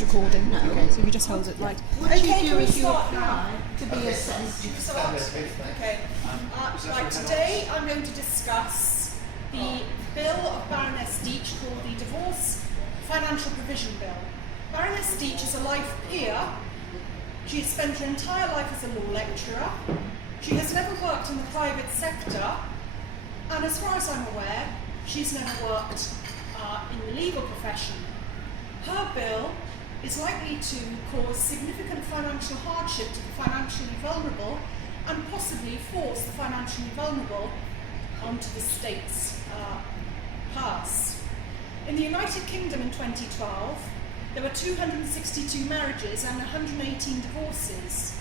it's recording. No. Okay, so if you just hold it like. Okay, you can we if you start apply now? to be assessed? Okay. Right, today I'm going to discuss the bill of Baroness Deech called the Divorce Financial Provision Bill. Baroness Deech is a life peer. She has spent her entire life as a law lecturer. She has never worked in the private sector, and as far as I'm aware, she's never worked in the legal profession. Her bill is likely to cause significant financial hardship to the financially vulnerable and possibly force the financially vulnerable onto the state's purse. In the United Kingdom in 2012, there were 262 marriages and 118 divorces.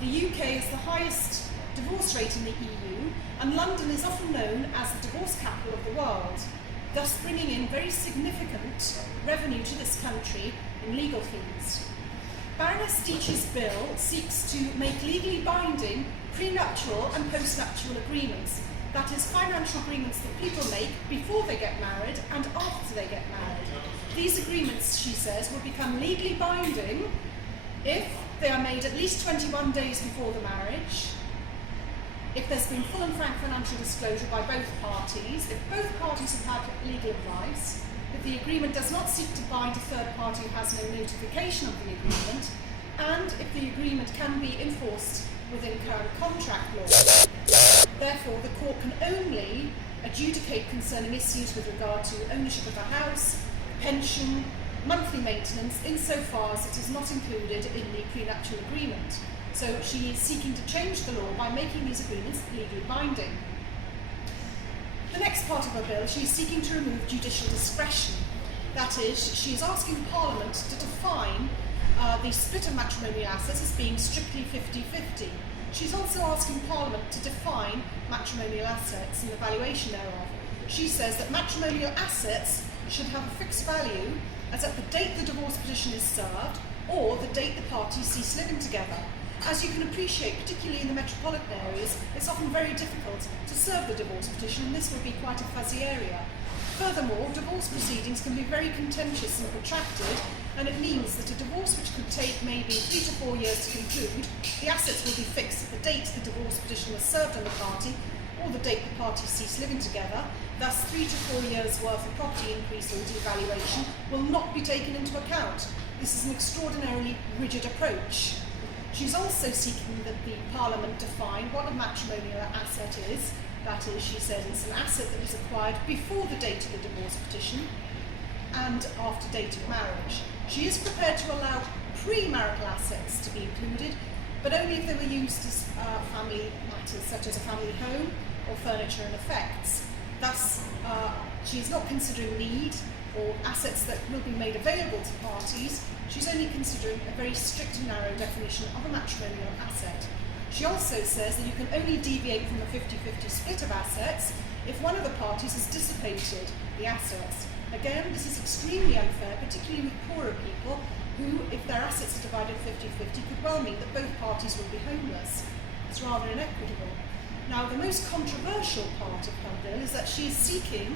The UK is the highest divorce rate in the EU, and London is often known as the divorce capital of the world, thus bringing in very significant revenue to this country in legal fees. Baroness Deech's bill seeks to make legally binding prenuptial and postnuptial agreements, that is, financial agreements that people make before they get married and after they get married. These agreements, she says, will become legally binding if they are made at least 21 days before the marriage, if there's been full and frank financial disclosure by both parties, if both parties have had legal advice, if the agreement does not seek to bind a third party who has no notification of the agreement, and if the agreement can be enforced within current contract law. Therefore, the court can only adjudicate concerning issues with regard to ownership of a house, pension, monthly maintenance, insofar as it is not included in the prenuptial agreement. So she is seeking to change the law by making these agreements legally binding. The next part of her bill, she is seeking to remove judicial discretion. That is, she is asking Parliament to define the split of matrimonial assets as being strictly 50-50. She's also asking Parliament to define matrimonial assets and the valuation thereof. She says that matrimonial assets should have a fixed value as at the date the divorce petition is served or the date the parties cease living together. As you can appreciate, particularly in the metropolitan areas, it's often very difficult to serve the divorce petition, and this would be quite a fuzzy area. Furthermore, divorce proceedings can be very contentious and protracted, and it means that a divorce which could take maybe 3 to 4 years to conclude, the assets will be fixed at the date the divorce petition was served on the party, or the date the parties cease living together. Thus, 3 to 4 years' worth of property increase or devaluation will not be taken into account. This is an extraordinarily rigid approach. She's also seeking that the Parliament define what a matrimonial asset is. That is, she says, it's an asset that was acquired before the date of the divorce petition and after date of marriage. She is prepared to allow pre-marital assets to be included, but only if they were used as family matters, such as a family home or furniture and effects. Thus, she is not considering need or assets that will be made available to parties. She's only considering a very strict and narrow definition of a matrimonial asset. She also says that you can only deviate from a 50-50 split of assets if one of the parties has dissipated the assets. Again, this is extremely unfair, particularly with poorer people who, if their assets are divided 50-50, could well mean that both parties will be homeless. It's rather inequitable. Now, the most controversial part of her bill is that she is seeking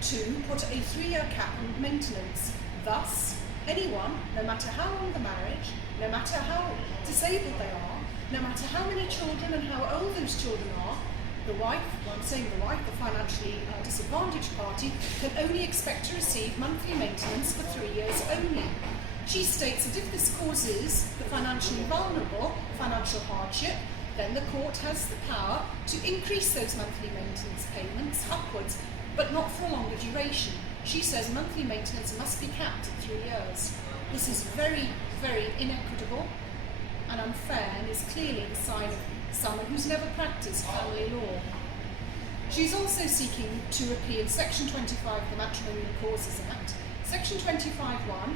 to put a 3-year cap on maintenance. Thus, anyone, no matter how long the marriage, no matter how disabled they are, no matter how many children and how old those children are, the wife, well, I'm saying the wife, the financially disadvantaged party, can only expect to receive monthly maintenance for 3 years only. She states that if this causes the financially vulnerable financial hardship, then the court has the power to increase those monthly maintenance payments upwards, but not for a longer duration. She says monthly maintenance must be capped at 3 years. This is very, very inequitable and unfair, and is clearly the sign of someone who's never practiced family law. She's also seeking to repeal Section 25 of the Matrimonial Causes Act. Section 25(1)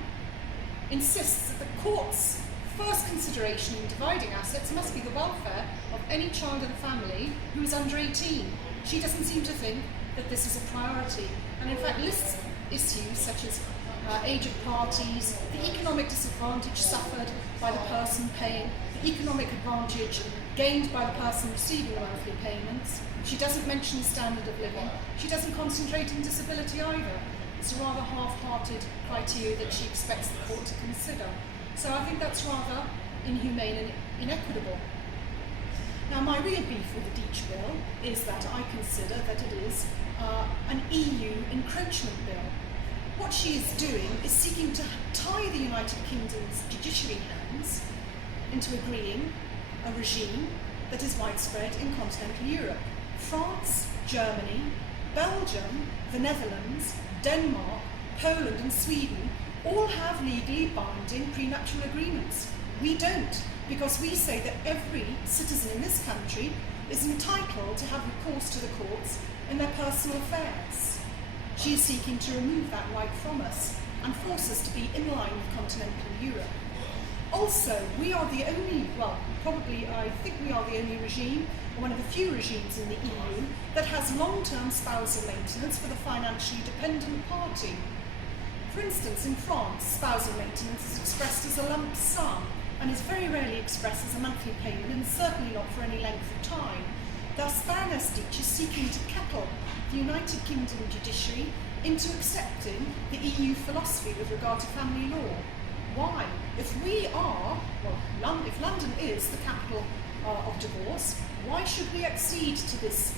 insists that the court's first consideration in dividing assets must be the welfare of any child in the family who is under 18. She doesn't seem to think that this is a priority, and in fact lists issues such as age of parties, the economic disadvantage suffered by the person paying, the economic advantage gained by the person receiving the monthly payments. She doesn't mention the standard of living. She doesn't concentrate on disability either. It's a rather half-hearted criteria that she expects the court to consider. So I think that's rather inhumane and inequitable. Now, my real beef with the Deech Bill is that I consider that it is an EU encroachment bill. What she is doing is seeking to tie the United Kingdom's judiciary hands into agreeing a regime that is widespread in continental Europe. France, Germany, Belgium, the Netherlands, Denmark, Poland and Sweden all have legally binding prenuptial agreements. We don't, because we say that every citizen in this country is entitled to have recourse to the courts in their personal affairs. She is seeking to remove that right from us and force us to be in line with continental Europe. Also, we are the only, well, probably I think we are the only regime, or one of the few regimes in the EU, that has long-term spousal maintenance for the financially dependent party. For instance, in France, spousal maintenance is expressed as a lump sum and is very rarely expressed as a monthly payment, and certainly not for any length of time. Thus, Baroness Deech is seeking to kettle the United Kingdom judiciary into accepting the EU philosophy with regard to family law. Why? If London is the capital of divorce, why should we accede to this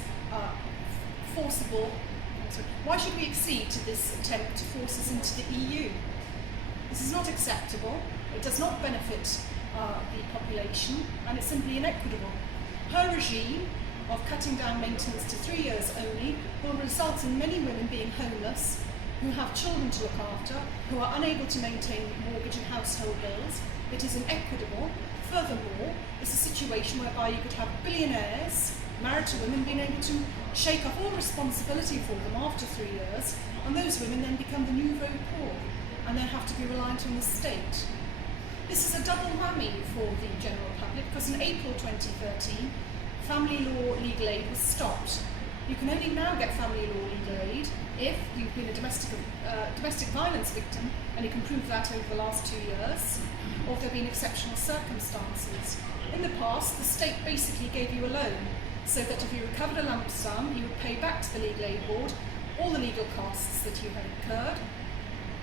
why should we accede to this attempt to force us into the EU? This is not acceptable, it does not benefit the population, and it's simply inequitable. Her regime of cutting down maintenance to 3 years only will result in many women being homeless, who have children to look after, who are unable to maintain mortgage and household bills. It is inequitable. Furthermore, it's a situation whereby you could have billionaires married to women being able to shake off all responsibility for them after 3 years, and those women then become the nouveau poor and then have to be reliant on the state. This is a double whammy for the general public, because in April 2013, family law legal aid was stopped. You can only now get family law legal aid if you've been a domestic violence victim, and you can prove that over the last 2 years, or if there have been exceptional circumstances. In the past, the state basically gave you a loan, so that if you recovered a lump sum, you would pay back to the legal aid board all the legal costs that you had incurred.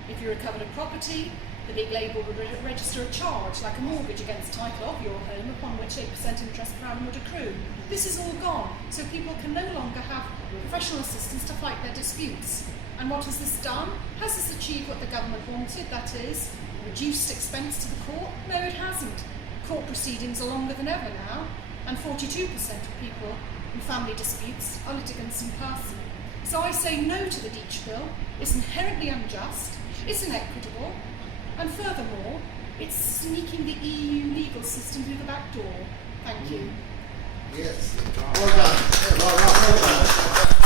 If you recovered a property, the legal aid board would register a charge, like a mortgage against title of your home, upon which 8% interest per annum would accrue. This is all gone, so people can no longer have professional assistance to fight their disputes. And what has this done? Has this achieved what the government wanted, that is, reduced expense to the court? No, it hasn't. Court proceedings are longer than ever now, and 42% of people in family disputes are litigants in person. So I say no to the Deech Bill. It's inherently unjust, it's inequitable, and furthermore, it's sneaking the EU legal system through the back door. Thank you. Yes. Well done. Yeah, well done.